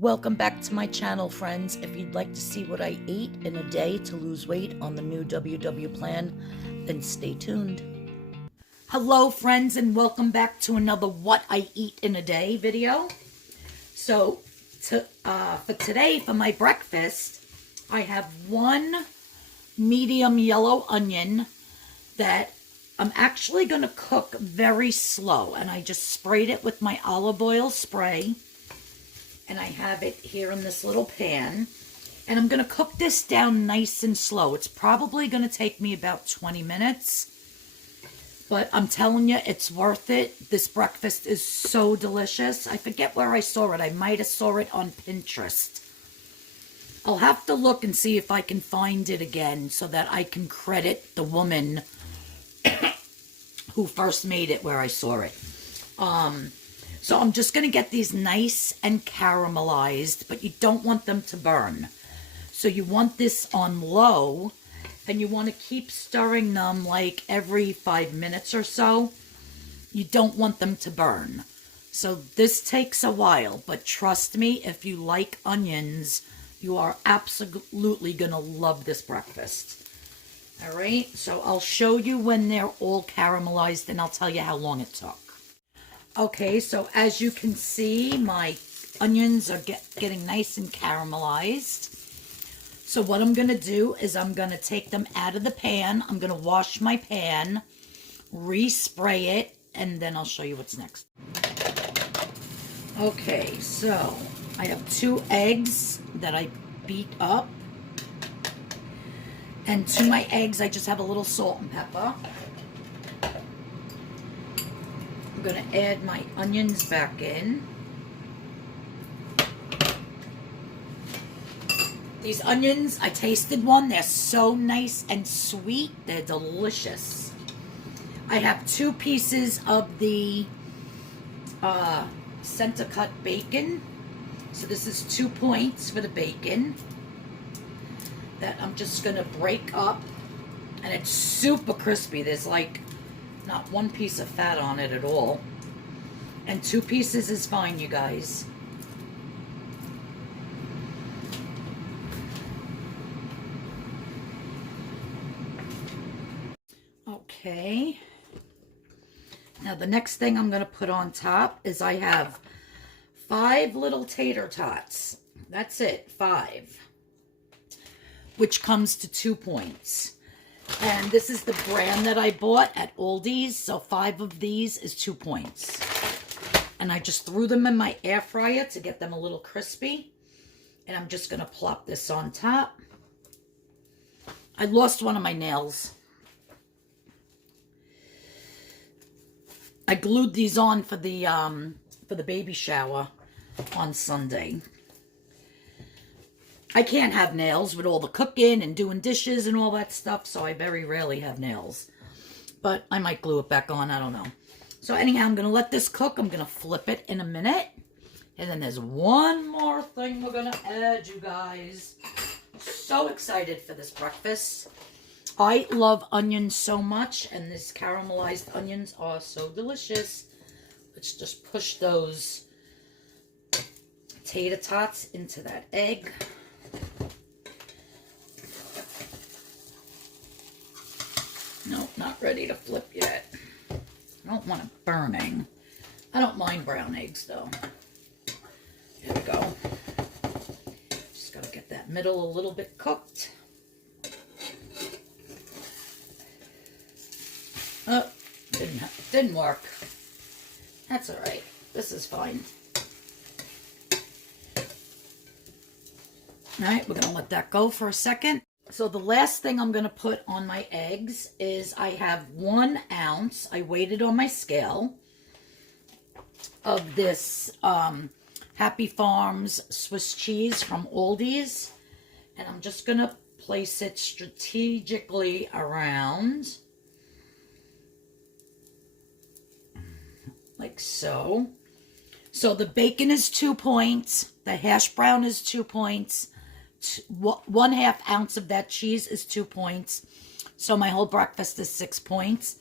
Welcome back to my channel, friends. If you'd like to see what I ate in a day to lose weight on the new WW plan, then stay tuned. Hello, friends, and welcome back to another What I Eat in a Day video. So, for today, for my breakfast, I have one medium yellow onion that I'm actually going to cook very slow. And I just sprayed it with my olive oil spray. And I have it here in this little pan. And I'm going to cook this down nice and slow. It's probably going to take me about 20 minutes. But I'm telling you, it's worth it. This breakfast is so delicious. I forget where I saw it. I might have saw it on Pinterest. I'll have to look and see if I can find it again so that I can credit the woman who first made it where I saw it. So I'm just going to get these nice and caramelized, but you don't want them to burn. So you want this on low, and you want to keep stirring them like every 5 minutes or so. You don't want them to burn. So this takes a while, but trust me, if you like onions, you are absolutely going to love this breakfast. All right, so I'll show you when they're all caramelized, and I'll tell you how long it took. Okay, so as you can see, my onions are getting nice and caramelized. So what I'm going to do is I'm going to take them out of the pan. I'm going to wash my pan, respray it, and then I'll show you what's next. Okay, so I have 2 eggs that I beat up. And to my eggs, I just have a little salt and pepper. I'm going to add my onions back in. These onions, I tasted one. They're so nice and sweet. They're delicious. I have 2 pieces of the center cut bacon. So this is 2 points for the bacon that I'm just going to break up. And it's super crispy. There's like not 1 piece of fat on it at all. And 2 pieces is fine, you guys. Okay. Now the next thing I'm going to put on top is I have 5 little tater tots. That's it, 5. Which comes to 2 points. And this is the brand that I bought at Aldi's. So 5 of these is 2 points. And I just threw them in my air fryer to get them a little crispy. And I'm just going to plop this on top. I lost one of my nails. I glued these on for the baby shower on Sunday. I can't have nails with all the cooking and doing dishes and all that stuff, so I very rarely have nails. But I might glue it back on, I don't know. So anyhow, I'm going to let this cook. I'm going to flip it in a minute. And then there's one more thing we're going to add, you guys. So excited for this breakfast. I love onions so much, and these caramelized onions are so delicious. Let's just push those tater tots into that egg. Nope, not ready to flip yet. I don't want it burning. I don't mind brown eggs, though. Here we go. Just got to get that middle a little bit cooked. Oh, didn't work. That's all right. This is fine. All right, we're going to let that go for a second. So the last thing I'm going to put on my eggs is I have 1 ounce. I weighed it on my scale of this Happy Farms Swiss cheese from Aldi's. And I'm just going to place it strategically around. Like so. So the bacon is 2 points. The hash brown is 2 points. 1/2 ounce of that cheese is 2 points. So my whole breakfast is 6 points.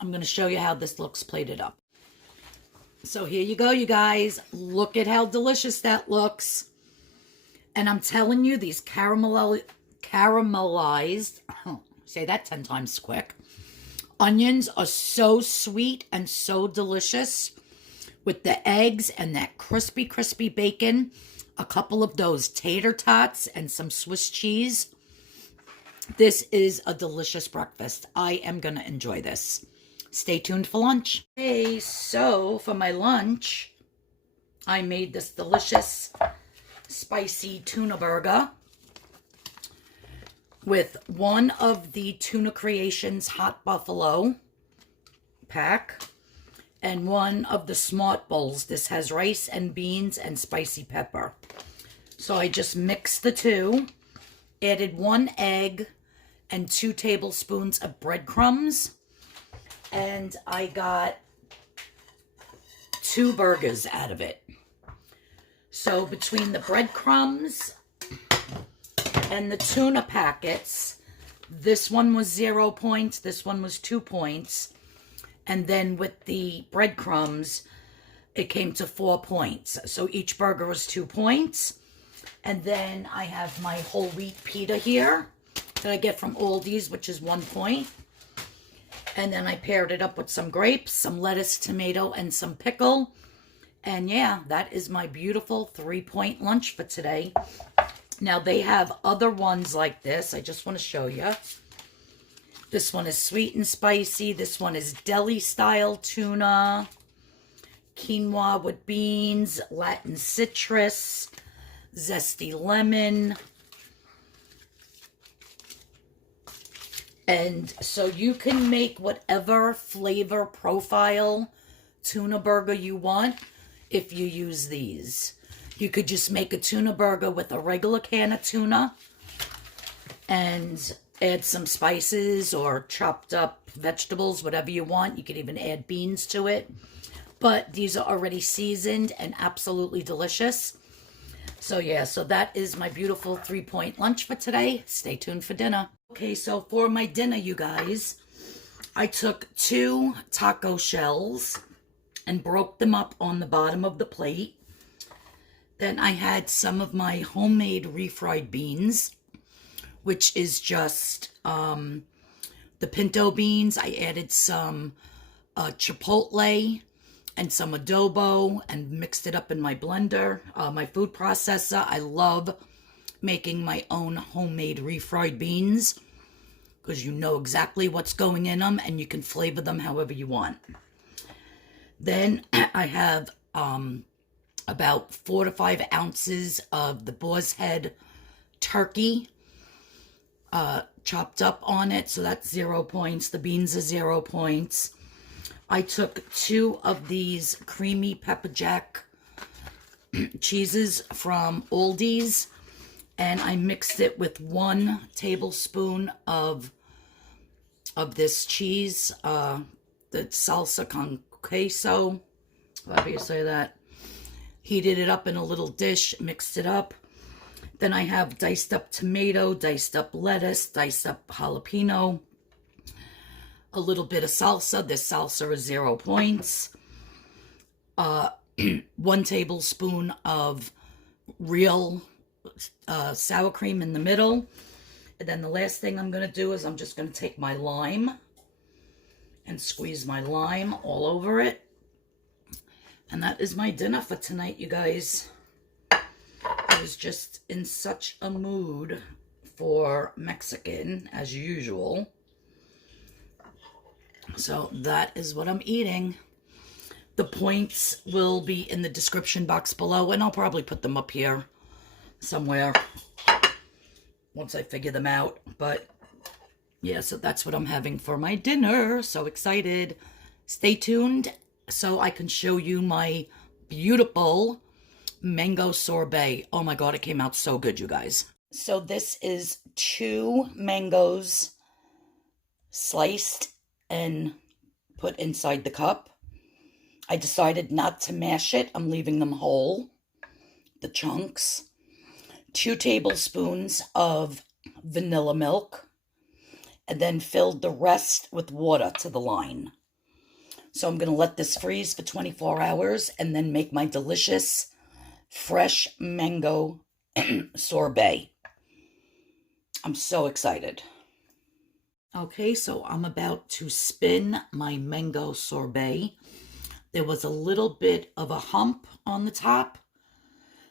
I'm going to show you how this looks plated up. So here you go, you guys. Look at how delicious that looks. And I'm telling you, these caramelized, say that 10 times quick, onions are so sweet and so delicious with the eggs and that crispy, crispy bacon, a couple of those tater tots and some Swiss cheese. This is a delicious breakfast. I am going to enjoy this. Stay tuned for lunch. Hey, so for my lunch, I made this delicious spicy tuna burger with one of the Tuna Creations Hot Buffalo pack and one of the Smart Bowls. This has rice and beans and spicy pepper. So I just mixed the two, added 1 egg and 2 tablespoons of breadcrumbs, and I got 2 burgers out of it. So between the breadcrumbs and the tuna packets, this one was 0 points, this one was 2 points. And then with the breadcrumbs, it came to 4 points. So each burger was 2 points. And then I have my whole wheat pita here that I get from Aldi's, which is 1 point. And then I paired it up with some grapes, some lettuce, tomato, and some pickle. And yeah, that is my beautiful 3-point lunch for today. Now, they have other ones like this. I just want to show you. This one is sweet and spicy. This one is deli-style tuna, quinoa with beans, Latin citrus, zesty lemon. And so you can make whatever flavor profile tuna burger you want if you use these. You could just make a tuna burger with a regular can of tuna and add some spices or chopped up vegetables, whatever you want. You could even add beans to it. But these are already seasoned and absolutely delicious. So yeah, so that is my beautiful 3-point lunch for today. Stay tuned for dinner. Okay, so for my dinner, you guys, I took 2 taco shells and broke them up on the bottom of the plate. Then I had some of my homemade refried beans, which is just the pinto beans. I added some chipotle and some adobo and mixed it up in my blender, my food processor. I love making my own homemade refried beans because you know exactly what's going in them and you can flavor them however you want. Then I have about 4 to 5 ounces of the boar's head turkey chopped up on it, so that's 0 points. The beans are 0 points. I took 2 of these creamy pepper jack cheeses from Aldi's, and I mixed it with 1 tablespoon of this cheese, the salsa con queso, however you say that. Heated it up in a little dish, mixed it up. Then I have diced up tomato, diced up lettuce, diced up jalapeno, a little bit of salsa. This salsa is 0 points. 1 tablespoon of real sour cream in the middle. And then the last thing I'm going to do is I'm just going to take my lime and squeeze my lime all over it. And that is my dinner for tonight, you guys. I was just in such a mood for Mexican, as usual. So that is what I'm eating. The points will be in the description box below, and I'll probably put them up here somewhere once I figure them out. But yeah, so that's what I'm having for my dinner. So excited. Stay tuned so I can show you my beautiful mango sorbet. Oh my God, it came out so good, you guys. So this is 2 mangoes sliced and put inside the cup. I decided not to mash it. I'm leaving them whole, the chunks. 2 tablespoons of vanilla milk, and then filled the rest with water to the line. So I'm going to let this freeze for 24 hours and then make my delicious fresh mango sorbet. I'm so excited. Okay, so I'm about to spin my mango sorbet. There was a little bit of a hump on the top,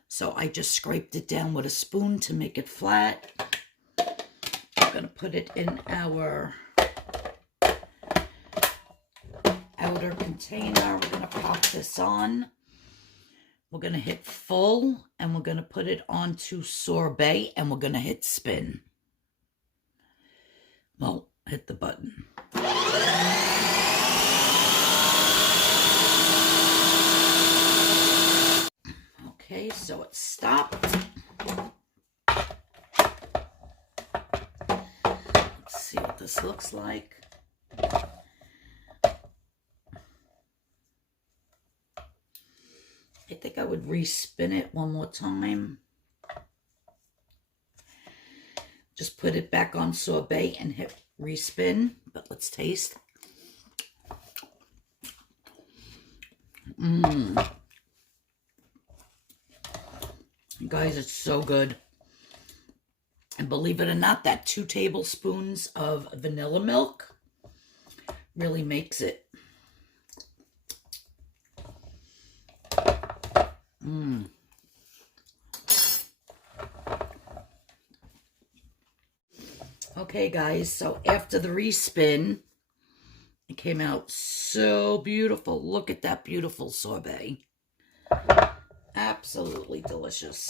so I just scraped it down with a spoon to make it flat. I'm going to put it in our outer container. We're going to pop this on. We're going to hit full, and we're going to put it onto sorbet, and we're going to hit spin. Well, hit the button. Okay, so it stopped. Let's see what this looks like. I think I would respin it one more time. Just put it back on sorbet and hit respin, but let's taste. Guys, it's so good. And believe it or not, that 2 tablespoons of vanilla milk really makes it. Okay, guys, so after the respin, it came out so beautiful. Look at that beautiful sorbet. Absolutely delicious.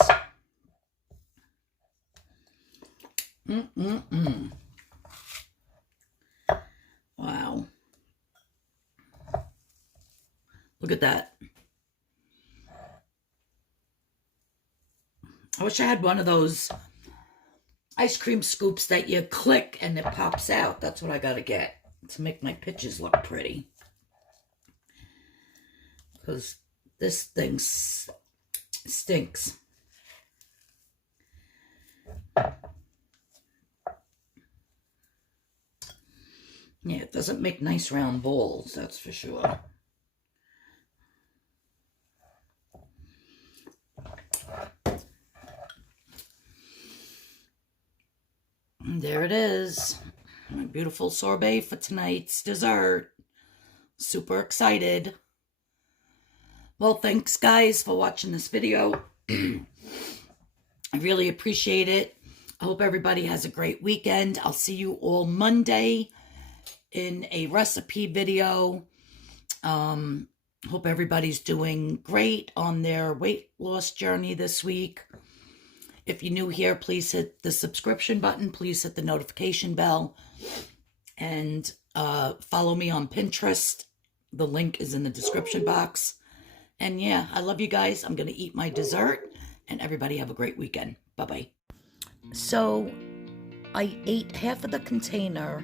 Wow. Look at that. I wish I had one of those ice cream scoops that you click and it pops out. That's what I gotta get to make my pictures look pretty. Because this thing stinks. Yeah, it doesn't make nice round balls, that's for sure. And there it is. My beautiful sorbet for tonight's dessert. Super excited. Well, thanks guys for watching this video. I really appreciate it. I hope everybody has a great weekend. I'll see you all Monday in a recipe video. Hope everybody's doing great on their weight loss journey this week. If you're new here, please hit the subscription button. Please hit the notification bell. And follow me on Pinterest. The link is in the description box. And yeah, I love you guys. I'm going to eat my dessert. And everybody have a great weekend. Bye-bye. So, I ate half of the container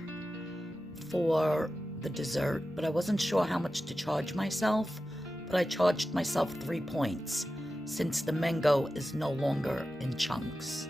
for the dessert. But I wasn't sure how much to charge myself. But I charged myself 3 points, since the mango is no longer in chunks.